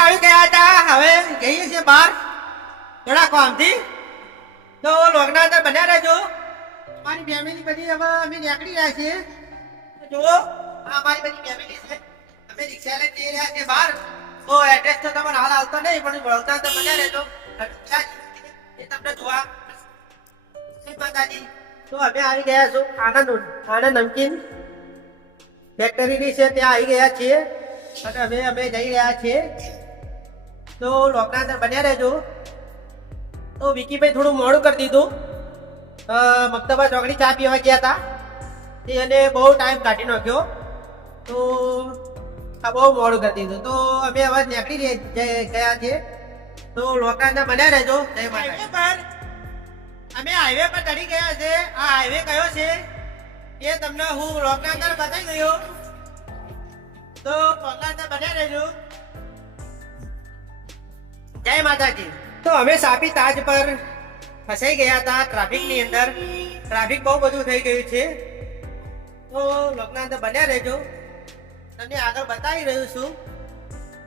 આવી ગયા હતા, હવે જઈએ છીએ બહાર થોડા કામથી. તો લોકના અંદર બન્યા રહેજો. અમારી ફેમિલી બધી હવે અમે નીકળી રહ્યા છીએ. જુઓ, આ અમારી બધી ફેમિલી છે. અમે રિક્ષા લઈને જઈ રહ્યા છીએ બહાર. તો એડ્રેસ તો તમારે હાલ આવતો નહીં, પણ વળતા અંદર બન્યા રહેજો. એ તમને જોવા માતાજી. તો અમે આવી ગયા છું આનંદ આનંદ નમકીન ફેક્ટરીની છે, ત્યાં આવી ગયા છીએ અને અમે જઈ રહ્યા છીએ. તો લોકના અંદર બન્યા રહેજો. તો વિકીભાઈ થોડું મોડું કરી દીધું. મક્તબા ચોકડી ચા પીવા ગયા હતા, એને બહુ ટાઈમ કાઢી નાખ્યો. તો આ બહુ મોડું કરી દીધું. તો અમે હવે નીકળી ગયા છીએ. તો લોકના અંદર બન્યા રહેજો. જય માતા. અમે હાઈવે પર ચડી ગયા છે. આ હાઈવે કયો છે એ તમને હું લોકના અંદર બતાવી ગયો. તો લોકના અંદર બન્યા રહેજો. જય માતાજી. તો અમે સાપી તાજ પર ફસાઈ ગયા હતા ટ્રાફિકની અંદર. ટ્રાફિક બહુ બધું થઈ ગયું છે. તો લોકના અંદર બન્યા રહેજો, તમને આગળ બતાવી રહ્યું છું.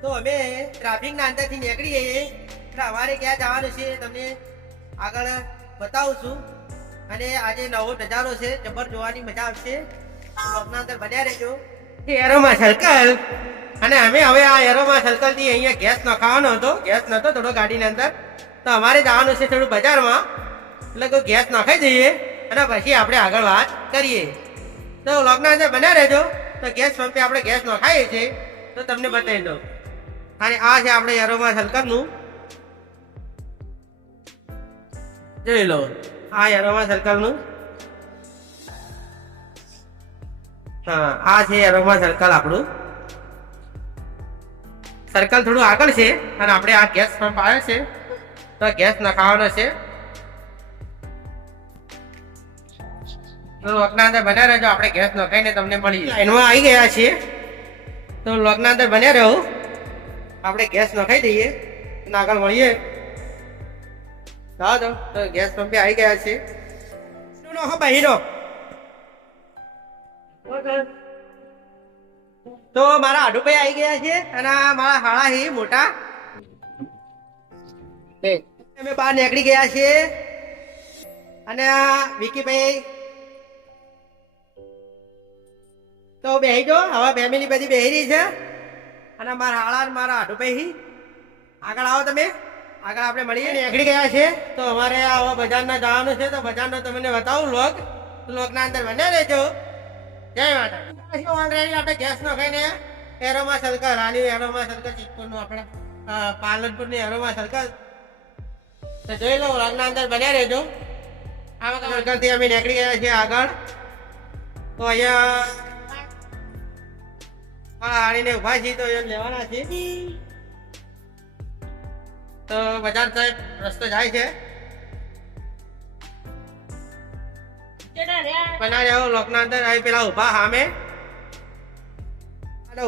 તો અમે ટ્રાફિકના અંદરથી નીકળી જઈએ એટલે અમારે ક્યાં જવાનું છે તમને આગળ બતાવું છું. અને આજે નવો નજારો છે, જબર જોવાની મજા આવશે. લોકના અંદર બન્યા રહેજો. Aroma circle. અને અમે હવે આ એરોમા સર્કલ થી અહીંયા ગેસ નખાવાનો હતો. ગેસ નતો થોડો ગાડીની અંદર, તો અમારે જવાનું છે થોડું બજારમાં. એટલે કોઈ ગેસ નખાઈ દઈએ અને પછી આપણે આગળ વાત કરીએ. તો લોકના અંદર બન્યા રહેજો. તો ગેસ પંપે આપણે ગેસ નખાઈએ છીએ તો તમને બતાવી દઉં. અને આ છે આપણે એરોમા સર્કલનું, જોઈ લો. આ એરોમા સર્કલનું, હા આ છે એરોમા સર્કલ. આપણું સર્કલ થોડું આગળ છે અને આપણે આ ગેસ પંપ આવે છે તો ગેસ નખાવાનો છે. તો લોકના અંદર બન્યા રહેજો, આપણે ગેસ નખાઈને તમને મળીએ. લાઈનમાં આવી ગયા છીએ. તો લોકના અંદર બન્યા રહો, આપણે ગેસ નખાઈ દઈએ અને આગળ મળીએ. તો ગેસ પંપે આવી ગયા છે. બહેનો તો મારા આડુભાઈ આવી ગયા છે અને મારા હાળા હી મોટા અમે બહાર નીકળી ગયા છીએ. અને આ વિકીભાઈ તો બેહી જો. હવે ફેમિલી બધી બેહી રહી છે. અને મારા હાળા મારા આડુભાઈ આગળ આવો, તમે આગળ આપણે મળીએ. નીકળી ગયા છે. તો અમારે આવા બજારના જવાનું છે, તો બજારનો તમને બતાવું લોકના અંદર બન્યા રહેજો. જય માતા. ઓલરેડી આપણે ગેસ નો ખાઈને એરોમા સર્કલ આલ્યું. એરોમા સર્કલ ચિત્તપુરનું, આપણે પાલનપુરની એરોમા સર્કલ. તો જોઈ લો, લોકના અંદર બન્યા રહેજો. આ સર્કલથી અમે નીકળી ગયા છીએ આગળ. તો અહીંયા હાડીને ઉભા છીએ, તો એ લેવાના છે. તો બજાર સાહેબ રસ્તો જાય છે. બના રહ્યો લોકના અંદર. આવી પેલા ઉભા સામે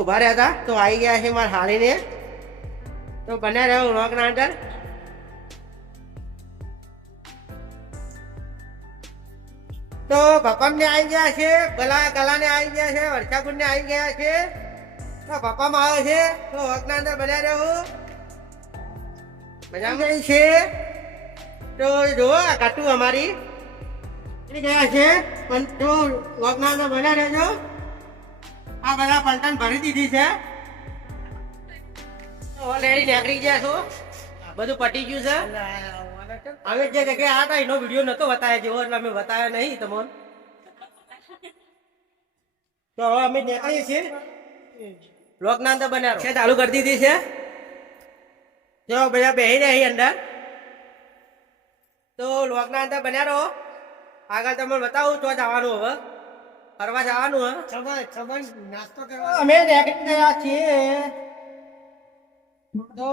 ઉભા રહ્યા હતા, તો આવી ગયા છે મારા હારીને. તો બન્યા રહ્યો લોકના અંદર. તો ભપમ ને આવી ગયા છે, ગલા ને આવી ગયા છે, વર્ષાકુંડ ને આવી ગયા છે. તો ભપમ આવે છે. તો લોકના અંદર બન્યા રહ્યો. મજામાં છે. તો જુઓ આ કાટુ અમારી ગયા છે. પણ જો લોકના અંદર બન્યા રહેજો. આ બધા પલટન ભરી દીધી છે. ઓલરેડી નીકળી ગયા છો, બધું પટી ગયું છે. હવે જે જગ્યાએ આ હતા એનો વિડીયો નતો બતાવ્યા જેવો, એટલે અમે બતાવ્યા નહીં તમને. તો હવે અમે નીકળીએ છીએ. લોકના અંદર બન્યા છે, ચાલુ કરી દીધી છે. જો બધા બેહી રહ્યા અંદર. તો લોકના અંદર બન્યા રહો. આગળ તમને બતાવું તો જવાનું. હવે ફરવા જવાનું. નાસ્તો કરવા અમે નીકળી ગયા છીએ. તો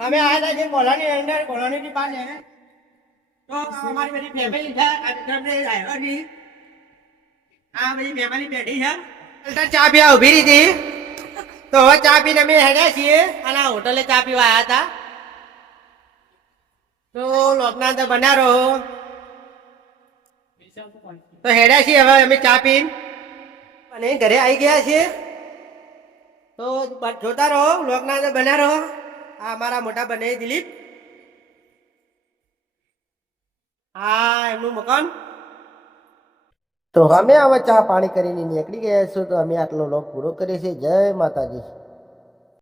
અમે આવ્યા હતા જે કોલોની અંદર, કોલોની બહાર ને. તો અમારી બધી ફેમિલી છે. આ બધી ફેમિલી બેઠી છે. ચા પીવા ઉભી રહી હતી. તો હવે ચા પીને અમે હેડ્યા છીએ અને આ હોટલે ચા પીવા આવ્યા હતા. તો લોકના અંદર બન્યા રહો. તો હેડ્યા છીએ હવે અમે ચા પીને અને ઘરે આવી ગયા છીએ. તો જોતા રહો, વ્લોગના અંદર બન્યા રહો. આ અમારા મોટા બને દિલીપ, હા એમનું મકાન. તો અમે હવે ચા પાણી કરીને નીકળી ગયા છું. તો અમે આટલો લોક પૂરો કરીએ છીએ. જય માતાજી.